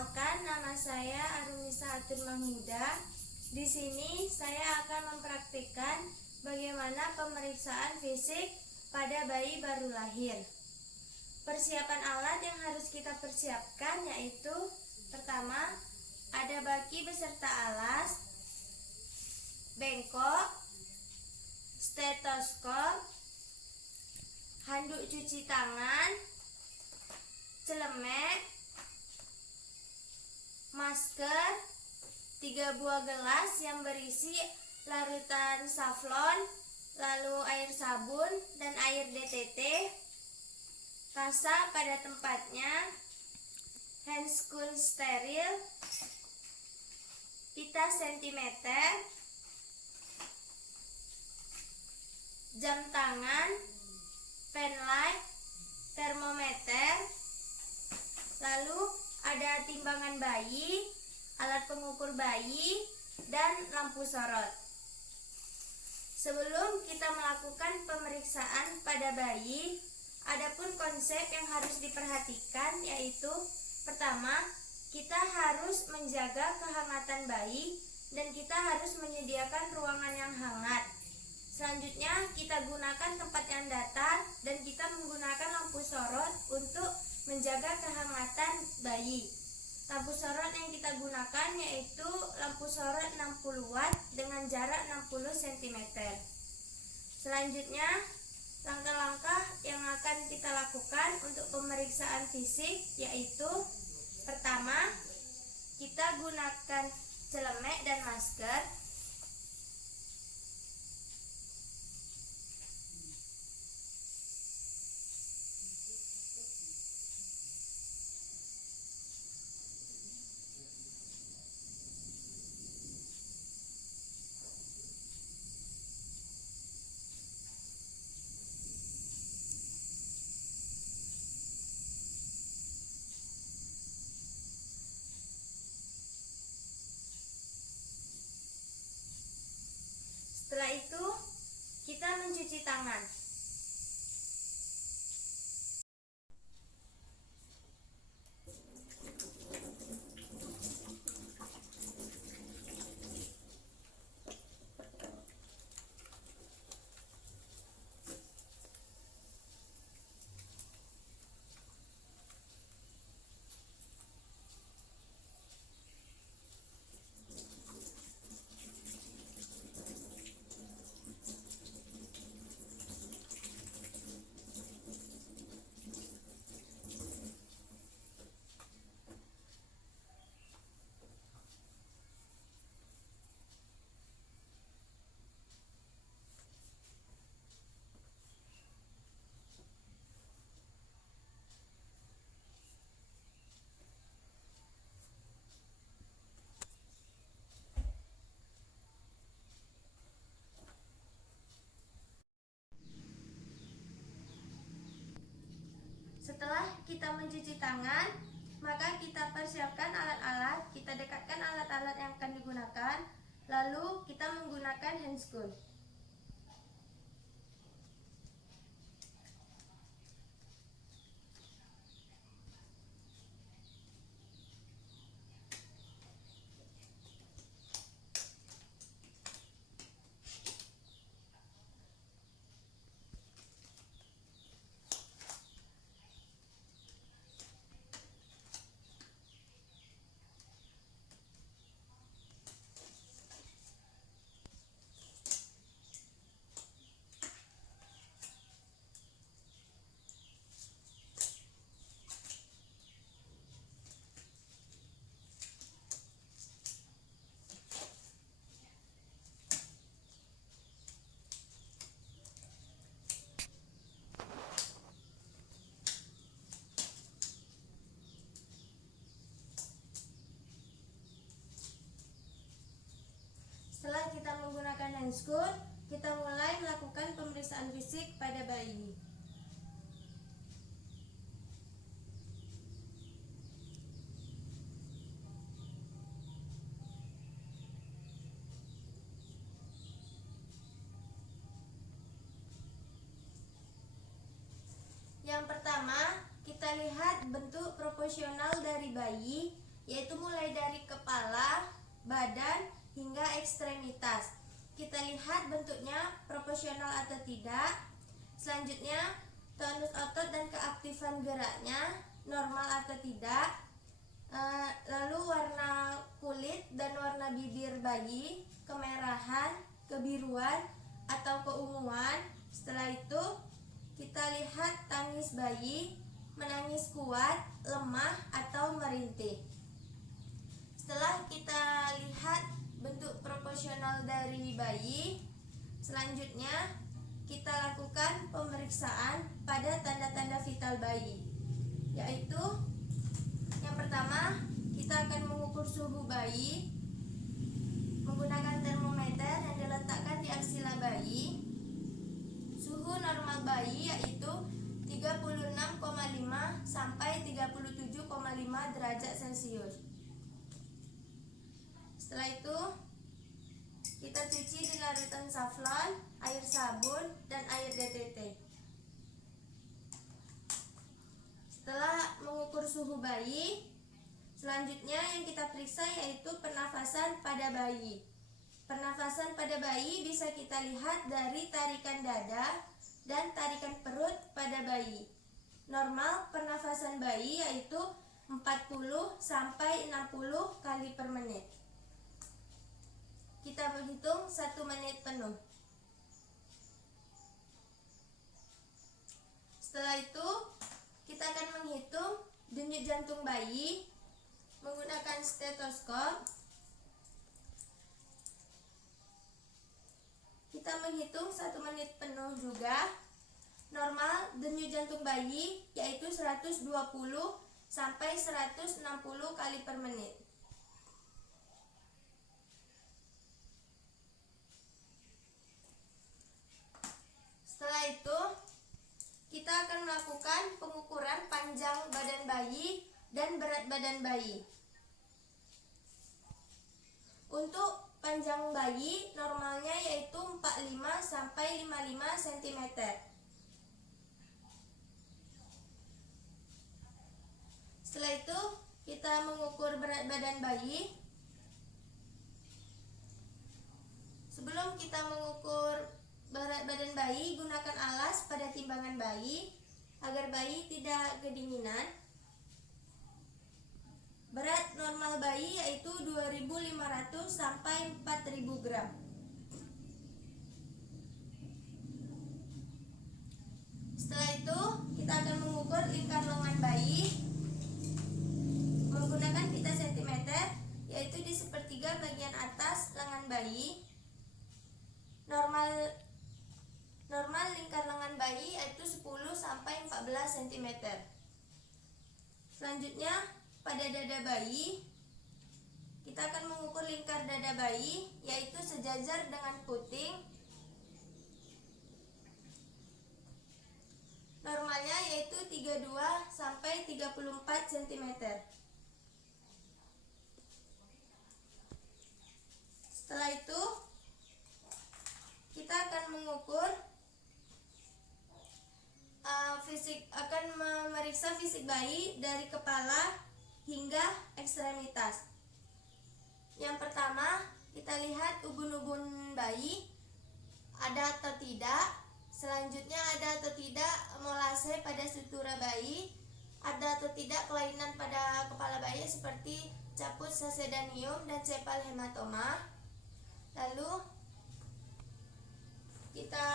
Perkenalkan, nama saya Arunisa Atur Mahmuda. Di sini saya akan mempraktikkan bagaimana pemeriksaan fisik pada bayi baru lahir. Persiapan alat yang harus kita persiapkan yaitu pertama, ada baki beserta alas, bengkok, stetoskop, handuk cuci tangan, celemek, masker, 3 buah gelas yang berisi larutan saflon, lalu air sabun dan air DTT, kasa pada tempatnya, handscoon steril, pita sentimeter, jam tangan, pen light, termometer, lalu ada timbangan bayi, alat pengukur bayi, dan lampu sorot. Sebelum kita melakukan pemeriksaan pada bayi, adapun konsep yang harus diperhatikan yaitu pertama, kita harus menjaga kehangatan bayi dan kita harus menyediakan ruangan yang hangat. Selanjutnya, kita gunakan tempat yang datar dan kita menggunakan lampu sorot untuk menjaga kehangatan bayi. Lampu sorot yang kita gunakan yaitu lampu sorot 60 watt dengan jarak 60 cm. Selanjutnya, langkah-langkah yang akan kita lakukan untuk pemeriksaan fisik yaitu pertama, kita gunakan celemek dan masker. Setelah itu, kita mencuci tangan. Setelah kita mencuci tangan, maka kita persiapkan alat-alat, kita dekatkan alat-alat yang akan digunakan, lalu kita menggunakan handscoon. Setelah kita menggunakan handscoon, kita mulai melakukan pemeriksaan fisik pada bayi. Yang pertama, kita lihat bentuk proporsional dari bayi, yaitu mulai dari kepala, badan, hingga ekstremitas. Kita lihat bentuknya proporsional atau tidak. Selanjutnya, tonus otot dan keaktifan geraknya normal atau tidak. Lalu warna kulit dan warna bibir bayi, kemerahan, kebiruan, atau keunguan. Setelah itu kita lihat tangis bayi, menangis kuat, lemah, atau merintih. Setelah kita lihat bentuk proporsional dari bayi, selanjutnya kita lakukan pemeriksaan pada tanda-tanda vital bayi, yaitu yang pertama, kita akan mengukur suhu bayi menggunakan termometer yang diletakkan di aksila bayi. Suhu normal bayi yaitu 36,5 sampai 37,5 derajat Celcius. Setelah itu, kita cuci di larutan saflon, air sabun, dan air DTT. Setelah mengukur suhu bayi, selanjutnya yang kita periksa yaitu pernafasan pada bayi. Pernafasan pada bayi bisa kita lihat dari tarikan dada dan tarikan perut pada bayi. Normal pernafasan bayi yaitu 40 sampai 60 kali per menit. Kita berhitung 1 menit penuh. Setelah itu, kita akan menghitung denyut jantung bayi menggunakan stetoskop. Kita menghitung 1 menit penuh juga. Normal denyut jantung bayi yaitu 120 sampai 160 kali per menit. Setelah itu, kita akan melakukan pengukuran panjang badan bayi dan berat badan bayi. Untuk panjang bayi normalnya yaitu 45 sampai 55 cm. Setelah itu, kita mengukur berat badan bayi. Sebelum kita mengukur berat badan bayi, gunakan alas pada timbangan bayi agar bayi tidak kedinginan. Berat normal bayi yaitu 2.500 sampai 4.000 gram. Setelah itu, kita akan mengukur lingkar lengan bayi menggunakan pita cm, yaitu di sepertiga bagian atas lengan bayi. Normal lingkar lengan bayi yaitu 10 sampai 14 cm. Selanjutnya, pada dada bayi, kita akan mengukur lingkar dada bayi yaitu sejajar dengan puting. Normalnya yaitu 32 sampai 34 cm. Setelah itu, kita akan mengukur memeriksa fisik bayi dari kepala hingga ekstremitas. Yang pertama, kita lihat ubun-ubun bayi ada atau tidak. Selanjutnya, ada atau tidak molase pada sutura bayi, ada atau tidak kelainan pada kepala bayi seperti caput succedaneum dan cepal hematoma. Lalu kita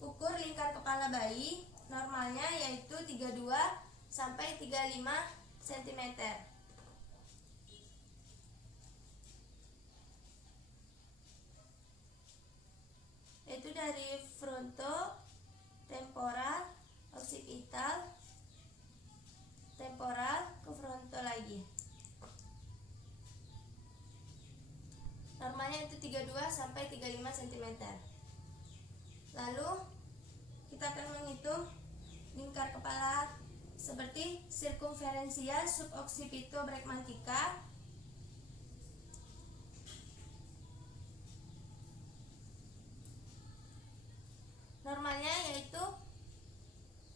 ukur lingkar kepala bayi, normalnya yaitu 32 sampai 35 cm. Yaitu dari fronto, temporal, occipital, temporal ke fronto lagi. Normalnya itu 32 sampai 35 cm. Lalu kita akan menghitung lingkar kepala seperti circumferentia suboccipito-bregmatica. Normalnya yaitu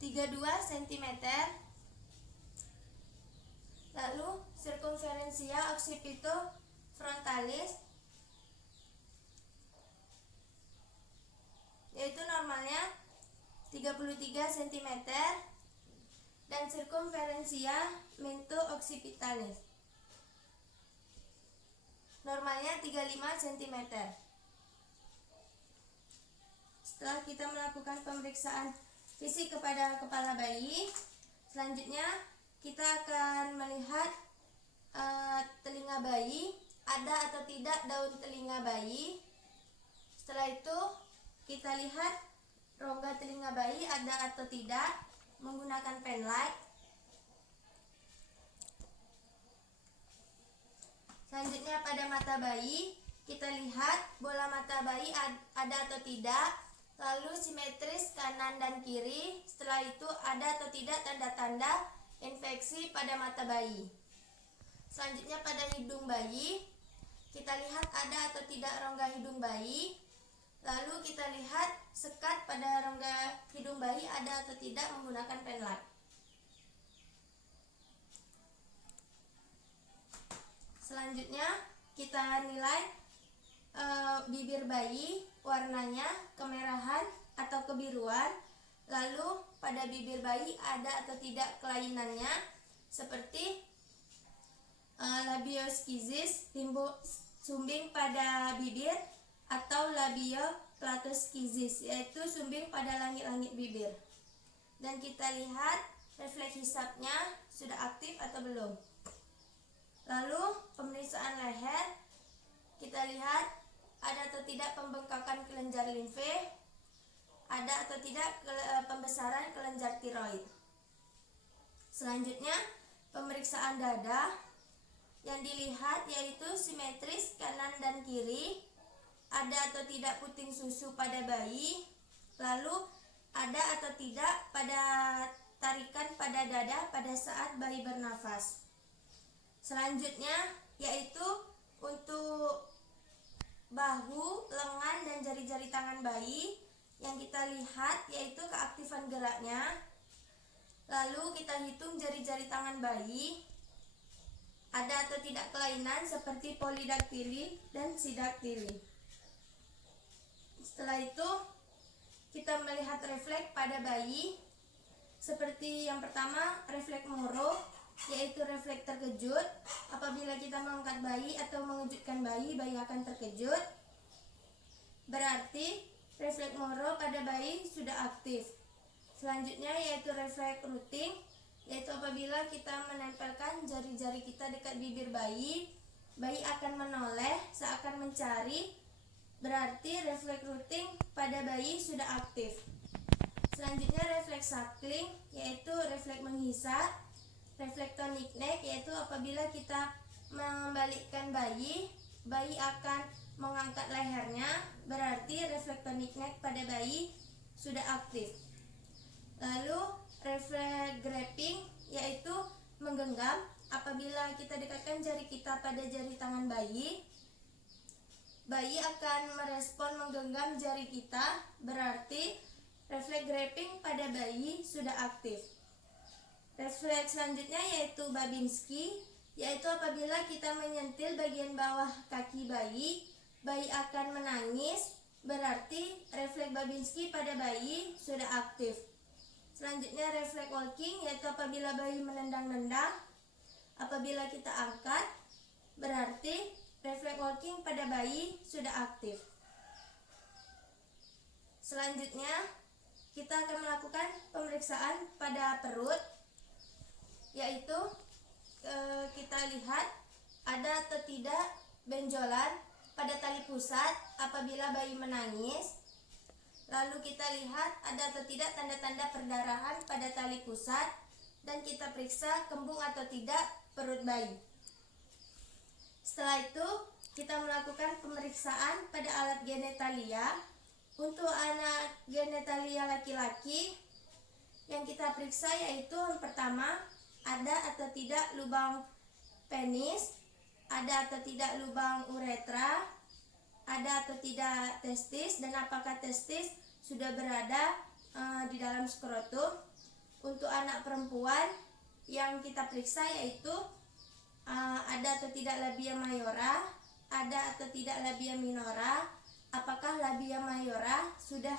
32 cm. Lalu circumferentia sircumferentia occipitofrontalis, yaitu normalnya 33 cm, dan sircumferentia mento-occipitalis, normalnya 35 cm. Setelah kita melakukan pemeriksaan fisik kepada kepala bayi, selanjutnya kita akan melihat telinga bayi, ada atau tidak daun telinga bayi. Setelah itu kita lihat rongga telinga bayi ada atau tidak menggunakan pen light. Selanjutnya pada mata bayi, kita lihat bola mata bayi ada atau tidak, lalu simetris kanan dan kiri. Setelah itu ada atau tidak tanda-tanda infeksi pada mata bayi. Selanjutnya pada hidung bayi, kita lihat ada atau tidak rongga hidung bayi. Lalu kita lihat sekat pada rongga hidung bayi ada atau tidak menggunakan pen light. Selanjutnya kita nilai bibir bayi, warnanya kemerahan atau kebiruan. Lalu pada bibir bayi ada atau tidak kelainannya seperti labioskisis, sumbing pada bibir, atau labioplattoskisis, yaitu sumbing pada langit-langit bibir. Dan kita lihat refleks hisapnya sudah aktif atau belum. Lalu pemeriksaan leher, kita lihat ada atau tidak pembengkakan kelenjar limfe, ada atau tidak pembesaran kelenjar tiroid. Selanjutnya pemeriksaan dada, yang dilihat yaitu simetris kanan dan kiri, ada atau tidak puting susu pada bayi, lalu ada atau tidak pada tarikan pada dada pada saat bayi bernafas. Selanjutnya yaitu untuk bahu, lengan, dan jari-jari tangan bayi, yang kita lihat yaitu keaktifan geraknya. Lalu kita hitung jari-jari tangan bayi, ada atau tidak kelainan seperti polidaktili dan sidaktili. Setelah itu kita melihat refleks pada bayi, seperti yang pertama refleks Moro, yaitu refleks terkejut. Apabila kita mengangkat bayi atau mengejutkan bayi, bayi akan terkejut. Berarti refleks Moro pada bayi sudah aktif. Selanjutnya yaitu refleks Rooting, yaitu apabila kita menempelkan jari-jari kita dekat bibir bayi, bayi akan menoleh seakan mencari. Berarti refleks Rooting pada bayi sudah aktif. Selanjutnya refleks Suckling, yaitu refleks menghisap. Refleks Tonic Neck, yaitu apabila kita membalikkan bayi, bayi akan mengangkat lehernya. Berarti refleks Tonic Neck pada bayi sudah aktif. Lalu refleks Grasping, yaitu menggenggam. Apabila kita dekatkan jari kita pada jari tangan bayi, bayi akan merespon menggenggam jari kita. Berarti refleks Grasping pada bayi sudah aktif. Refleks selanjutnya yaitu Babinski, yaitu apabila kita menyentil bagian bawah kaki bayi, bayi akan menangis. Berarti refleks Babinski pada bayi sudah aktif. Selanjutnya refleks Walking, yaitu apabila bayi menendang-nendang. Apabila kita angkat, berarti refleks Walking pada bayi sudah aktif. Selanjutnya kita akan melakukan pemeriksaan pada perut, yaitu kita lihat ada atau tidak benjolan pada tali pusat apabila bayi menangis. Lalu kita lihat ada atau tidak tanda-tanda perdarahan pada tali pusat, dan kita periksa kembung atau tidak perut bayi. Setelah itu kita melakukan pemeriksaan pada alat genitalia. Untuk anak genitalia laki-laki, yang kita periksa yaitu yang pertama, ada atau tidak lubang penis, ada atau tidak lubang uretra, ada atau tidak testis, dan apakah testis sudah berada di dalam skrotum. Untuk anak perempuan yang kita periksa yaitu ada atau tidak tidak labia mayora, ada atau tidak labia minora, apakah labia mayora sudah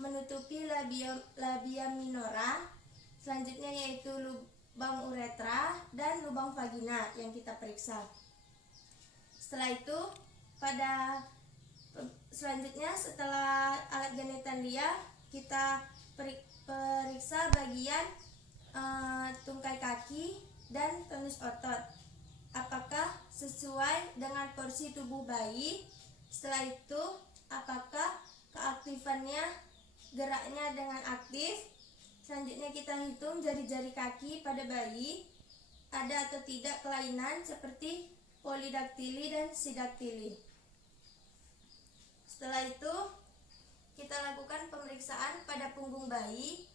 menutupi labia minora. Selanjutnya yaitu lubang uretra dan lubang vagina yang kita periksa. Setelah itu selanjutnya setelah alat genetan dia, kita periksa bagian tungkai kaki dan tonus otot, apakah sesuai dengan porsi tubuh bayi. Setelah itu apakah keaktifannya, geraknya dengan aktif. Selanjutnya kita hitung jari-jari kaki pada bayi, ada atau tidak kelainan seperti polidaktili dan sidaktili. Setelah itu kita lakukan pemeriksaan pada punggung bayi,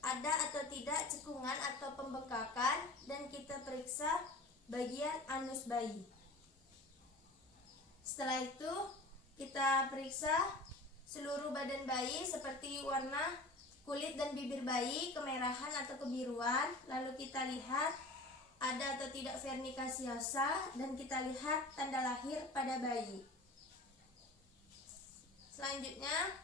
ada atau tidak cekungan atau pembengkakan, dan kita periksa bagian anus bayi. Setelah itu kita periksa seluruh badan bayi seperti warna kulit dan bibir bayi, kemerahan atau kebiruan. Lalu kita lihat ada atau tidak vernikasiasa, dan kita lihat tanda lahir pada bayi. Selanjutnya,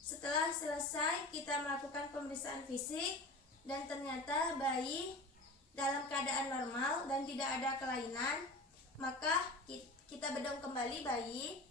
setelah selesai kita melakukan pemeriksaan fisik dan ternyata bayi dalam keadaan normal dan tidak ada kelainan, maka kita bedong kembali bayi.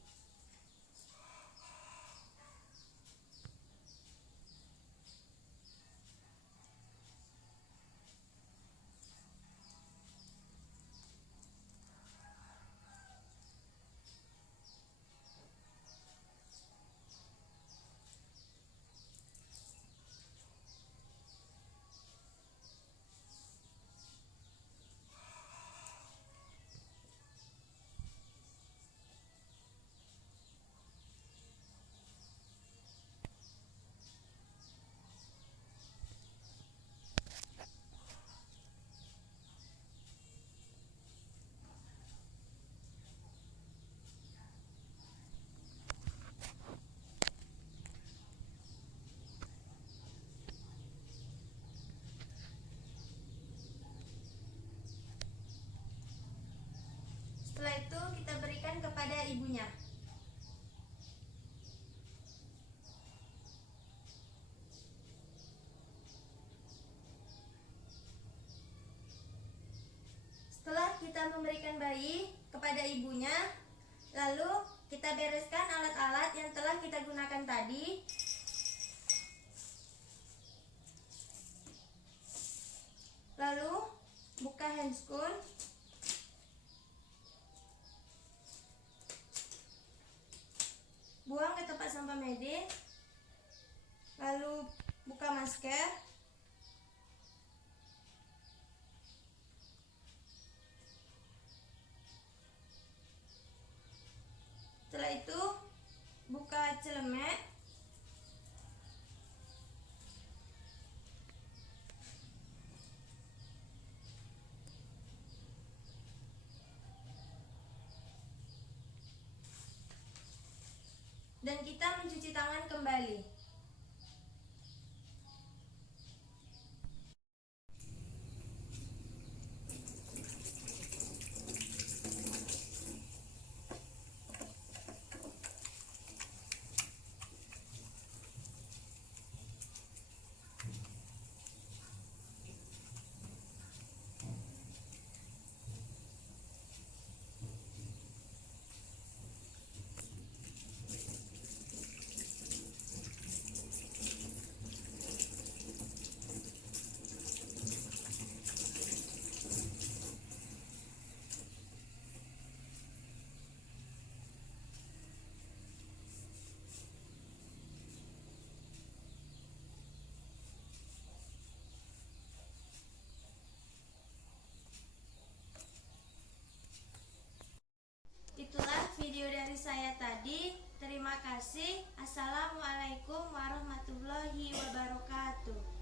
Setelah itu kita berikan kepada ibunya. Setelah kita memberikan bayi kepada ibunya, lalu kita bereskan alat-alat yang telah kita gunakan tadi. Lalu buka handscoon. Buang ke tempat sampah medis. Lalu buka masker. Setelah itu buka celemek. Dan kita mencuci tangan kembali. Itulah video dari saya tadi. Terima kasih. Assalamualaikum warahmatullahi wabarakatuh.